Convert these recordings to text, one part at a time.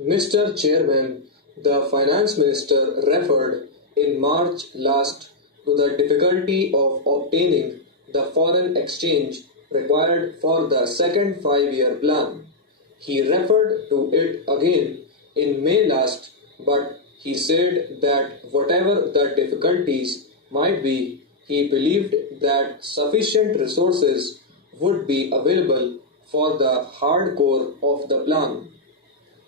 Mr. Chairman, the Finance Minister referred in March last to the difficulty of obtaining the foreign exchange required for the second 5-year plan. He referred to it again in May last, but he said that whatever the difficulties might be, he believed that sufficient resources would be available for the hardcore of the plan.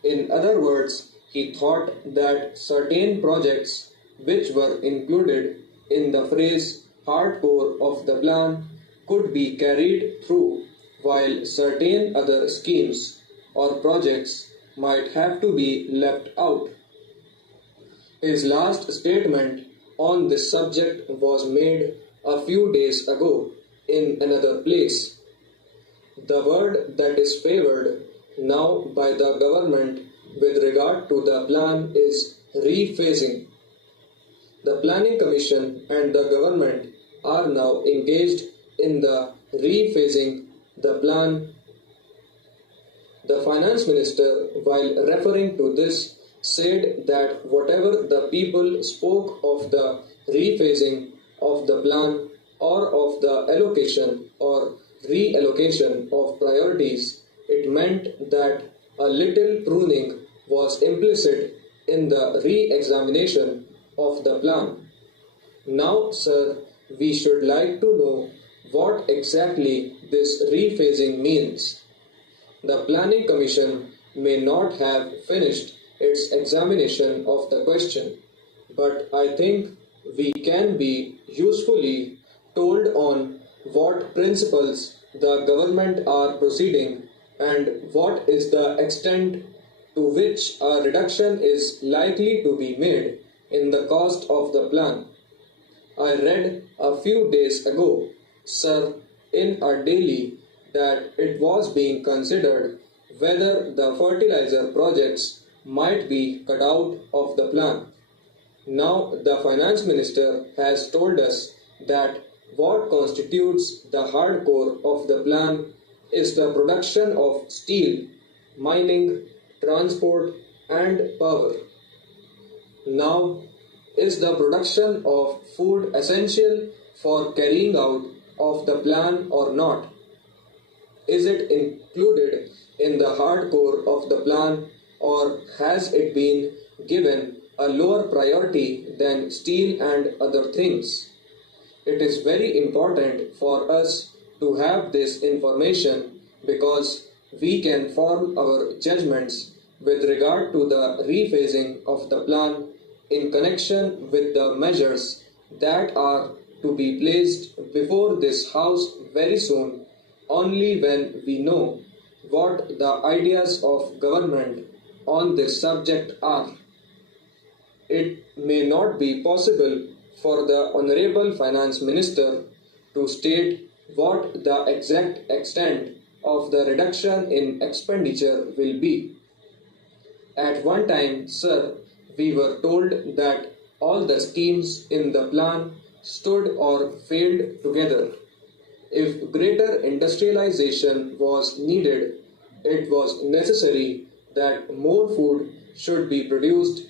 In other words, he thought that certain projects which were included in the phrase hardcore of the plan could be carried through, while certain other schemes or projects might have to be left out. His last statement on this subject was made a few days ago in another place. The word that is favored now by the government with regard to the plan is rephasing. The Planning Commission and the government are now engaged in the rephasing the plan. The Finance Minister, while referring to this, said that whatever the people spoke of the rephasing of the plan or of the allocation or reallocation of priorities, it meant that a little pruning was implicit in the re-examination of the plan. Now, sir, we should like to know what exactly this rephasing means. The Planning Commission may not have finished its examination of the question, but I think we can be usefully told on what principles the government are proceeding and what is the extent to which a reduction is likely to be made in the cost of the plan. I read a few days ago, sir, in a daily that it was being considered whether the fertilizer projects might be cut out of the plan. Now the Finance Minister has told us that what constitutes the hardcore of the plan is the production of steel, mining, transport and power. Now, is the production of food essential for carrying out of the plan or not? Is it included in the hardcore of the plan, or has it been given a lower priority than steel and other things? It is very important for us to have this information because we can form our judgments with regard to the rephasing of the plan in connection with the measures that are to be placed before this House very soon, only when we know what the ideas of government on this subject are. It may not be possible for the Honorable Finance Minister to state what the exact extent of the reduction in expenditure will be. At one time, sir, we were told that all the schemes in the plan stood or failed together. If greater industrialization was needed, it was necessary that more food should be produced,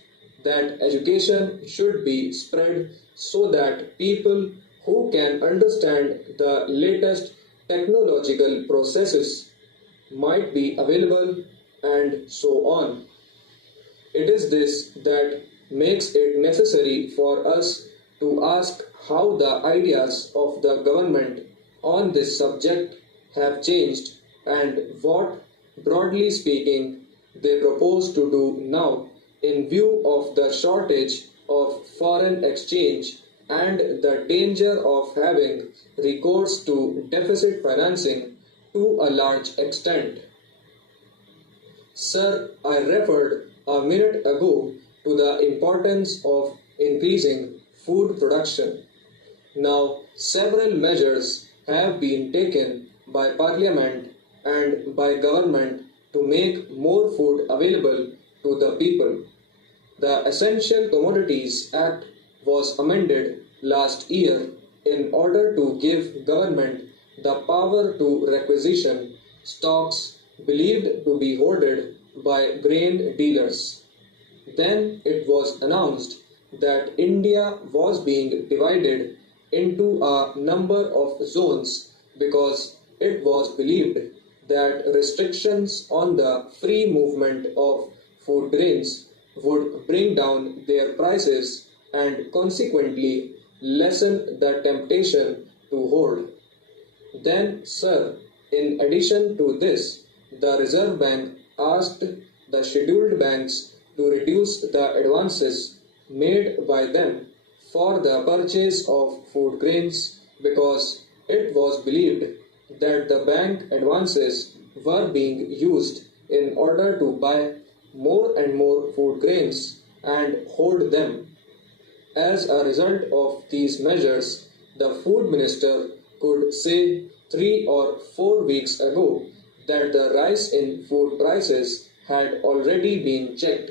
that education should be spread so that people who can understand the latest technological processes might be available, and so on. It is this that makes it necessary for us to ask how the ideas of the government on this subject have changed and what, broadly speaking, they propose to do now in view of the shortage of foreign exchange and the danger of having recourse to deficit financing to a large extent. Sir, I referred a minute ago to the importance of increasing food production. Now, several measures have been taken by Parliament and by government to make more food available to the people. The Essential Commodities Act was amended last year in order to give government the power to requisition stocks believed to be hoarded by grain dealers. Then it was announced that India was being divided into a number of zones because it was believed that restrictions on the free movement of food grains would bring down their prices and consequently lessen the temptation to hold. Then, sir, in addition to this, the Reserve Bank asked the scheduled banks to reduce the advances made by them for the purchase of food grains because it was believed that the bank advances were being used in order to buy more and more food grains and hold them. As a result of these measures, the food minister could say 3 or 4 weeks ago that the rise in food prices had already been checked.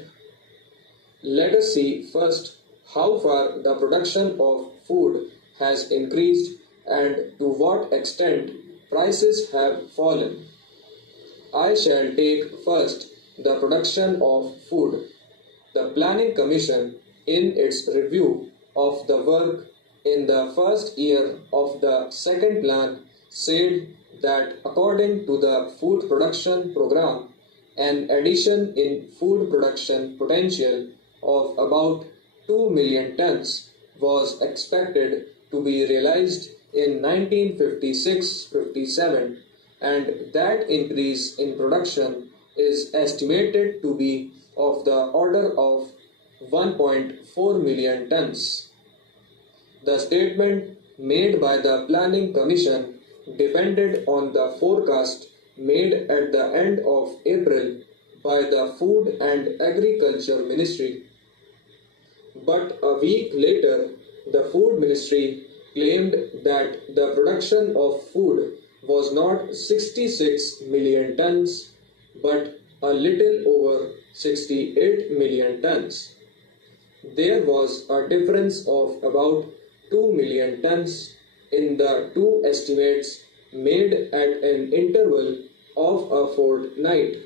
Let us see first how far the production of food has increased and to what extent prices have fallen. I shall take first the production of food. The Planning Commission, in its review of the work in the first year of the second plan, said that according to the food production program, an addition in food production potential of about 2 million tons was expected to be realized in 1956-57, and that increase in production is estimated to be of the order of 1.4 million tons. The statement made by the Planning Commission depended on the forecast made at the end of April by the Food and Agriculture Ministry. But a week later, the Food Ministry claimed that the production of food was not 66 million tons but a little over 68 million tons. There was a difference of about 2 million tons in the two estimates made at an interval of a fortnight.